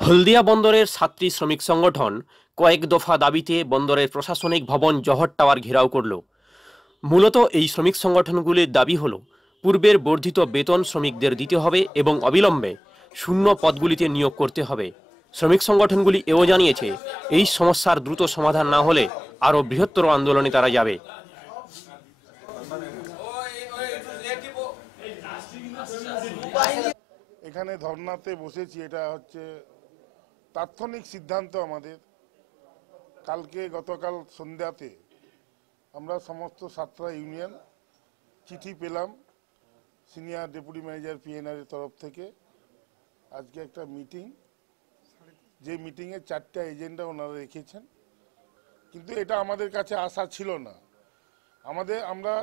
হলদিয়া বন্দরের ছাত্রী শ্রমিক সংগঠন কয়েক দফা দাবিতে বন্দরের প্রশাসনিক ভবন জহর টাওয়ার ঘেরাও করল। মূলত এই শ্রমিক সংগঠনগুলির দাবি হল পূর্বের বর্ধিত বেতন শ্রমিকদের দিতে হবে এবং অবিলম্বে শূন্য পদগুলিতে নিয়োগ করতে হবে। শ্রমিক সংগঠনগুলি এও জানিয়েছে এই সমস্যার দ্রুত সমাধান না হলে আরও বৃহত্তর আন্দোলনে তারা যাবে। এখানে ধর্নাতে বসেছি, এটা হচ্ছে তাৎক্ষণিক সিদ্ধান্ত আমাদের। গতকাল সন্ধ্যাতে আমরা সমস্ত ছাত্র ইউনিয়ন চিঠি পেলাম সিনিয়র ডেপুটি ম্যানেজার পিএনআর এর তরফ থেকে। আজকে একটা মিটিং, যে মিটিংয়ে 4টা এজেন্ডা ওনারা রেখেছেন, কিন্তু এটা আমাদের কাছে আশা ছিল না। আমরা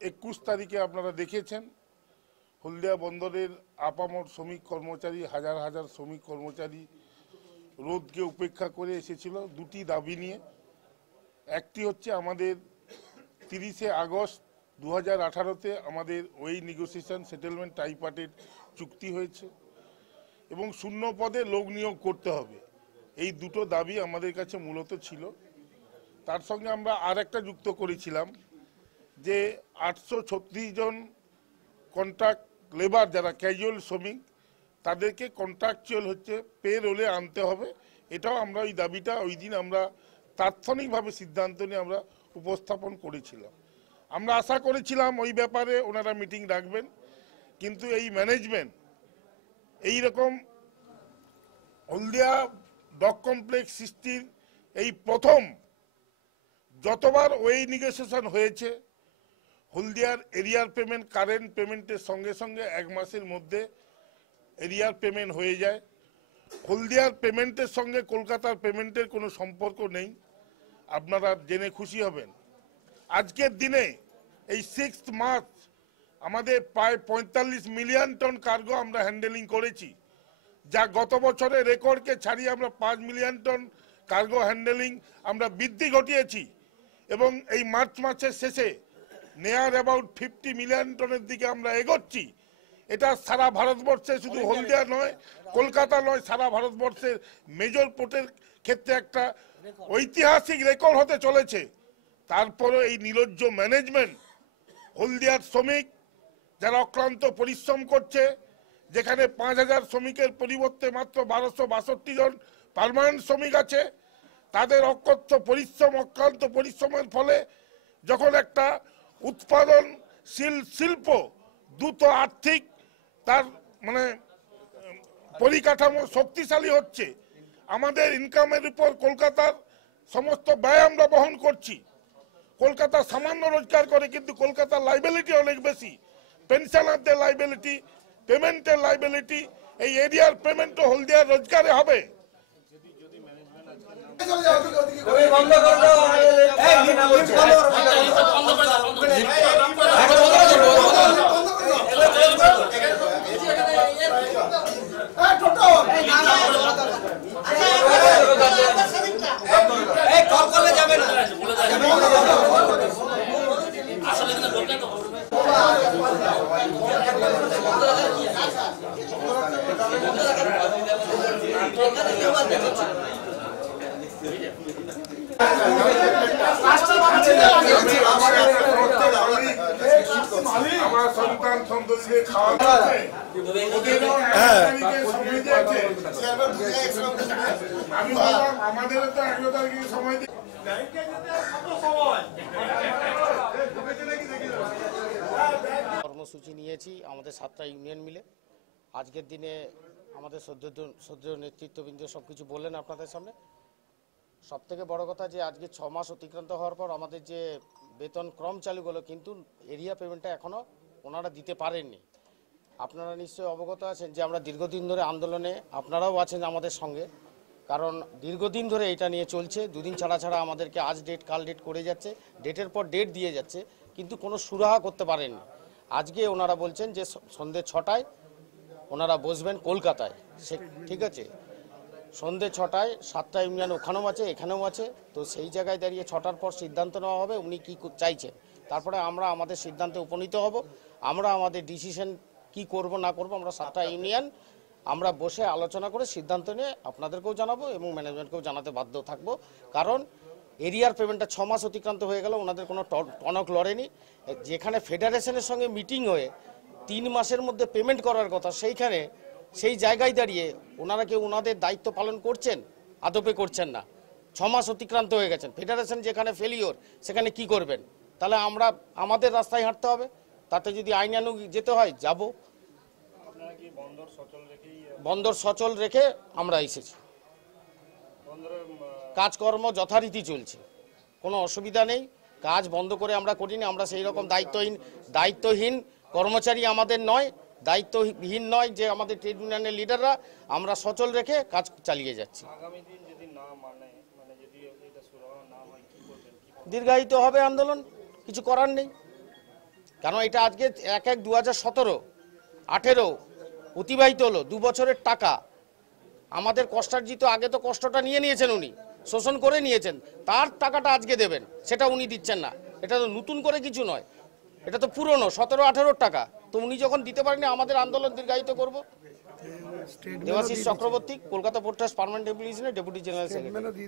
21 তারিখে আপনারা দেখেছেন হলদিয়া বন্দরের আপামর শ্রমিক কর্মচারী, হাজার হাজার শ্রমিক কর্মচারী রোদকে উপেক্ষা করে এসেছিল দুটি দাবি নিয়ে। একটি হচ্ছে আমাদের 30শে আগস্ট 2018-তে আমাদের ওই নেগোসিয়েশন সেটেলমেন্ট ট্রাইপার্টিট চুক্তি হয়েছে এবং শূন্য পদে লোক নিয়োগ করতে হবে। এই দুটো দাবি আমাদের কাছে মূলত ছিল। তার সঙ্গে আমরা আর একটা যুক্ত করেছিলাম যে 836 জন কন্ট্রাক্ট লেবার যারা ক্যাজুয়াল শ্রমিক তাদেরকে কন্ট্রাকচুয়াল পে রোলে আনতে হবে। এটাও আমরা ওই দাবিটা ওই দিন আমরা তাৎক্ষণিকভাবে সিদ্ধান্ত নিয়ে আমরা উপস্থাপন করেছিলাম। আমরা আশা করেছিলাম ওই ব্যাপারে ওনারা মিটিং রাখবেন, কিন্তু এই ম্যানেজমেন্ট এই রকম হলদিয়া ডক কমপ্লেক্স সৃষ্টির এই প্রথম, যতবার ওই নেগোসিয়েশন হয়েছে হলদিয়ার এরিয়ার পেমেন্ট কারেন্ট পেমেন্টের সঙ্গে সঙ্গে 1 মাসের মধ্যে এরিয়ার পেমেন্ট হয়ে যায়। হলদিয়ার পেমেন্টের সঙ্গে কলকাতার পেমেন্টের কোনো সম্পর্ক নেই। আপনারা জেনে খুশি হবেন আজকের দিনে এই 6 মার্চ আমাদের প্রায় 45 মিলিয়ন টন কার্গো আমরা হ্যান্ডেলিং করেছি, যা গত বছরের রেকর্ডকে ছাড়িয়ে আমরা 5 মিলিয়ন টন কার্গো হ্যান্ডেলিং আমরা বৃদ্ধি ঘটিয়েছি এবং এই মার্চ মাসের শেষে নেয়ার অ্যাবাউট 50 মিলিয়ন টনের দিকে আমরা এগোচ্ছি। এটা সারা ভারতবর্ষে, শুধু হলদিয়া নয়, কলকাতা নয়, সারা ভারতবর্ষের মেজর পোর্টের ক্ষেত্রে একটা ঐতিহাসিক রেকর্ড হতে চলেছে। তারপরে এই নির্লজ্জ ম্যানেজমেন্ট হলদিয়ার শ্রমিক যারা অক্লান্ত পরিশ্রম করছে, যেখানে 5000 শ্রমিকের পরিবর্তে মাত্র 1262 জন পার্মানেন্ট শ্রমিক আছে, তাদের অক্লান্ত পরিশ্রমের ফলে যখন একটা উৎপাদনশীল শিল্প দ্রুত আর্থিক তার পরিকাঠামো শক্তিশালী হচ্ছে, আমাদের ইনকামের উপর কলকাতার সমস্ত ব্যয় আমরা বহন করছি। কলকাতা সামান্য রোজগার করে, কিন্তু কলকাতার লাইবিলিটি অনেক বেশি। পেনশনারদের লাইবিলিটি, পেমেন্টের লাইবিলিটি, এই এরিয়ার পেমেন্টও হলদিয়ার রোজগারে হবে। আমার সন্তান সন্ততিদের খাওয়া আমাদের তো 11 তারিখে সময় কর্মসূচি নিয়েছি আমাদের 7টা ইউনিয়ন মিলে। আজকের দিনে আমাদের শ্রদ্ধেয় নেতৃত্ববৃন্দ সবকিছু বললেন আপনাদের সামনে। সবথেকে বড় কথা যে আজকে 6 মাস অতিক্রান্ত হওয়ার পর আমাদের যে বেতন ক্রম চালু হলো, কিন্তু এরিয়া পেমেন্টটা এখনও ওনারা দিতে পারেননি। আপনারা নিশ্চয়ই অবগত আছেন যে আমরা দীর্ঘদিন ধরে আন্দোলনে, আপনারাও আছেন আমাদের সঙ্গে, কারণ দীর্ঘদিন ধরে এটা নিয়ে চলছে। দুদিন ছাড়া ছাড়া আমাদেরকে আজ ডেট কাল ডেট করে যাচ্ছে, ডেটের পর ডেট দিয়ে যাচ্ছে, কিন্তু কোনো সুরাহা করতে পারেননি। আজকে ওনারা বলছেন যে সন্ধ্যে 6টায় ওনারা বসবেন কলকাতায়। সে ঠিক আছে, সন্ধ্যে 6টায় 7টা ইউনিয়ন ওখানেও আছে, এখানেও আছে। তো সেই জায়গায় দাঁড়িয়ে 6টার পর সিদ্ধান্ত নেওয়া হবে উনি কী চাইছেন। তারপরে আমরা আমাদের সিদ্ধান্তে উপনীত হব। আমরা আমাদের ডিসিশন কি করব না করব আমরা 7টা ইউনিয়ন আমরা বসে আলোচনা করে সিদ্ধান্ত নিয়ে আপনাদেরকেও জানাবো এবং ম্যানেজমেন্টকেও জানাতে বাধ্য থাকবো। কারণ এরিয়ার পেমেন্টটা 6 মাস অতিক্রান্ত হয়ে গেল, ওনাদের কোনো টনক লড়েনি। যেখানে ফেডারেশনের সঙ্গে মিটিং হয়ে 3 মাসের মধ্যে পেমেন্ট করার কথা, সেইখানে সেই জায়গায় দাঁড়িয়ে ওনারা কেউ ওনাদের দায়িত্ব পালন করছেন? আদপে করছেন না। 6 মাস অতিক্রান্ত হয়ে গেছেন, ফেডারেশন যেখানে ফেলিওর সেখানে কি করবেন? তাহলে আমরা আমাদের রাস্তায় হাঁটতে হবে, তাতে যদি আইনানুগ যেতে হয় যাব। বন্দর সচল রেখে আমরা এসেছি, কাজকর্ম যথারীতি চলছে, কোনো অসুবিধা নেই। কাজ বন্ধ করে আমরা করিনি, আমরা সেই রকম দায়িত্বহীন কর্মচারী আমাদের নয়, দায়িত্বহীন নয় যে আমাদের ট্রেড ইউনিয়নের লিডাররা, আমরা সচল রেখে কাজ চালিয়ে যাচ্ছি। দীর্ঘায়িত হবে আন্দোলন, কিছু করার নেই। কারণ এটা আজকে 1/1/2017 18 অতিবাহিত হলো, 2 বছরের টাকা আমাদের কষ্টার্জিত। আগে তো কষ্টটা নিয়ে নিয়েছেন উনি, শোষণ করে নিয়েছেন, তার টাকাটা আজকে দেবেন, সেটা উনি দিচ্ছেন না। এটা তো নতুন করে কিছু নয়, এটা তো পুরনো 17-18 টাকা। তো উনি যখন দিতে পারেনি, আমাদের আন্দোলন দীর্ঘায়িত করব। Debashis Chakraborty, Kolkata port trust permanent এমপ্লয়িজের ডেপুটি জেনারেল সেক্রেটারি।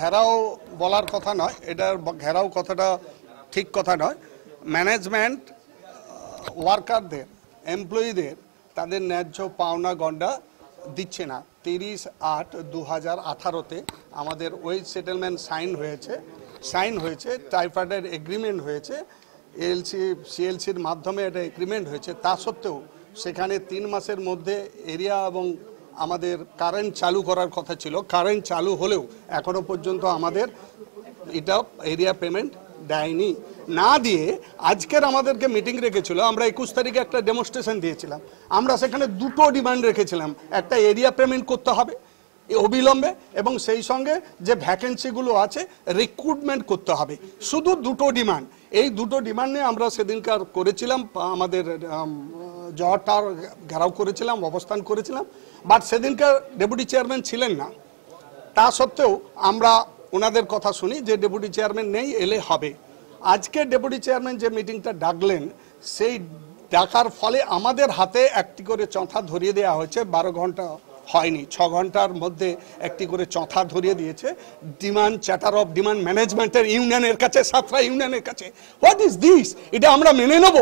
ঘেরাও বলার কথা নয়, এটার ঘেরাও কথাটা ঠিক কথা নয়। ম্যানেজমেন্ট ওয়ার্কারদের, এমপ্লয়িদের তাদের ন্যায্য পাওনা গন্ডা দিচ্ছে না। 30/8/2018 আমাদের ওয়েজ সেটেলমেন্ট সাইন হয়েছে, টাইফয়েডের এগ্রিমেন্ট হয়েছে, সিএলসির মাধ্যমে এটা এগ্রিমেন্ট হয়েছে। তা সত্ত্বেও সেখানে 3 মাসের মধ্যে এরিয়া এবং আমাদের কারেন্ট চালু করার কথা ছিল। কারেন্ট চালু হলেও এখনো পর্যন্ত আমাদের এটা এরিয়া পেমেন্ট দেয়নি। না দিয়ে আজকের আমাদেরকে মিটিং রেখেছিল, আমরা 21 তারিখে একটা ডেমনস্ট্রেশন দিয়েছিলাম। আমরা সেখানে 2টো ডিমান্ড রেখেছিলাম, একটা এরিয়া পেমেন্ট করতে হবে অবিলম্বে, এবং সেই সঙ্গে যে ভ্যাকেন্সিগুলো আছে রিক্রুটমেন্ট করতে হবে। শুধু 2টো ডিমান্ড, এই 2টো ডিমান্ড নিয়ে আমরা সেদিনকার করেছিলাম, আমাদের জহরটার ঘেরাও করেছিলাম, অবস্থান করেছিলাম। বাট সেদিনকার ডেপুটি চেয়ারম্যান ছিলেন না। তা সত্ত্বেও আমরা ওনাদের কথা শুনি যে ডেপুটি চেয়ারম্যান নেই, এলে হবে। আজকে ডেপুটি চেয়ারম্যান যে মিটিংটা ডাকলেন, সেই ডাকার ফলে আমাদের হাতে একটি করে চঁথা ধরিয়ে দেওয়া হয়েছে। 12 ঘন্টা হয়নি, 6 ঘন্টার মধ্যে একটি করে চঁথা ধরিয়ে দিয়েছে ডিমান্ড চ্যাটার অফ ডিমান্ড ম্যানেজমেন্টের ইউনিয়নের কাছে, 7টা ইউনিয়নের কাছে। What is this? এটা আমরা মেনে নেব?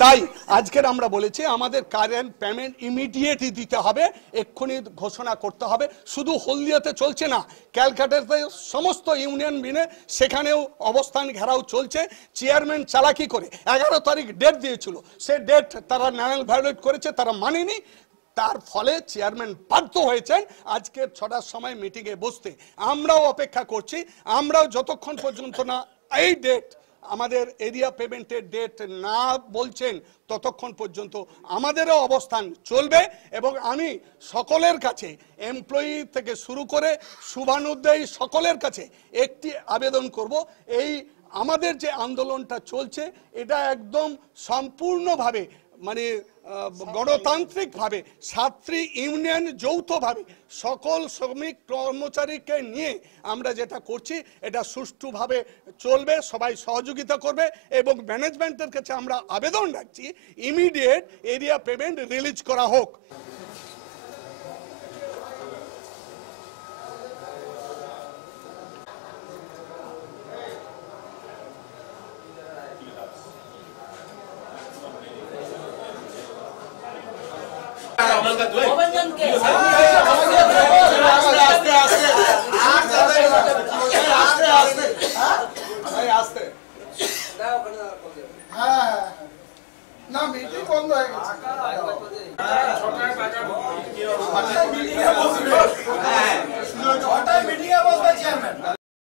তাই আজকের আমরা বলেছি আমাদের কারেন্ট পেমেন্ট ইমিডিয়েটলি দিতে হবে, এক্ষুনি ঘোষণা করতে হবে। শুধু হলদিয়াতে চলছে না, ক্যালকাটাতে সমস্ত ইউনিয়ন মিলে সেখানেও অবস্থান ঘেরাও চলছে। চেয়ারম্যান চালাকি করে 11 তারিখ ডেট দিয়েছিল, সে ডেট তারা ন্যাশনাল ভায়োলেট করেছে, তারা মানেনি। তার ফলে চেয়ারম্যান বাধ্য হয়েছেন আজকের 6টার সময় মিটিংয়ে বসতে। আমরাও অপেক্ষা করছি, আমরাও যতক্ষণ পর্যন্ত না এই ডেট, আমাদের এরিয়া পেমেন্টের ডেট না বলছেন, ততক্ষণ পর্যন্ত আমাদেরও অবস্থান চলবে। এবং আমি সকলের কাছে, এমপ্লয়ি থেকে শুরু করে শুভানুধ্যায়ী সকলের কাছে একটি আবেদন করব, এই আমাদের যে আন্দোলনটা চলছে এটা একদম সম্পূর্ণভাবে মানে গণতান্ত্রিকভাবে ছাত্রী ইউনিয়ন যৌথভাবে সকল শ্রমিক কর্মচারীকে নিয়ে আমরা যেটা করছি এটা সুষ্ঠুভাবে চলবে, সবাই সহযোগিতা করবে। এবং ম্যানেজমেন্টের কাছে আমরা আবেদন রাখছি ইমিডিয়েট এরিয়া পেমেন্ট রিলিজ করা হোক। হ্যাঁ না মিটিং বন্ধ হয়ে গেছে।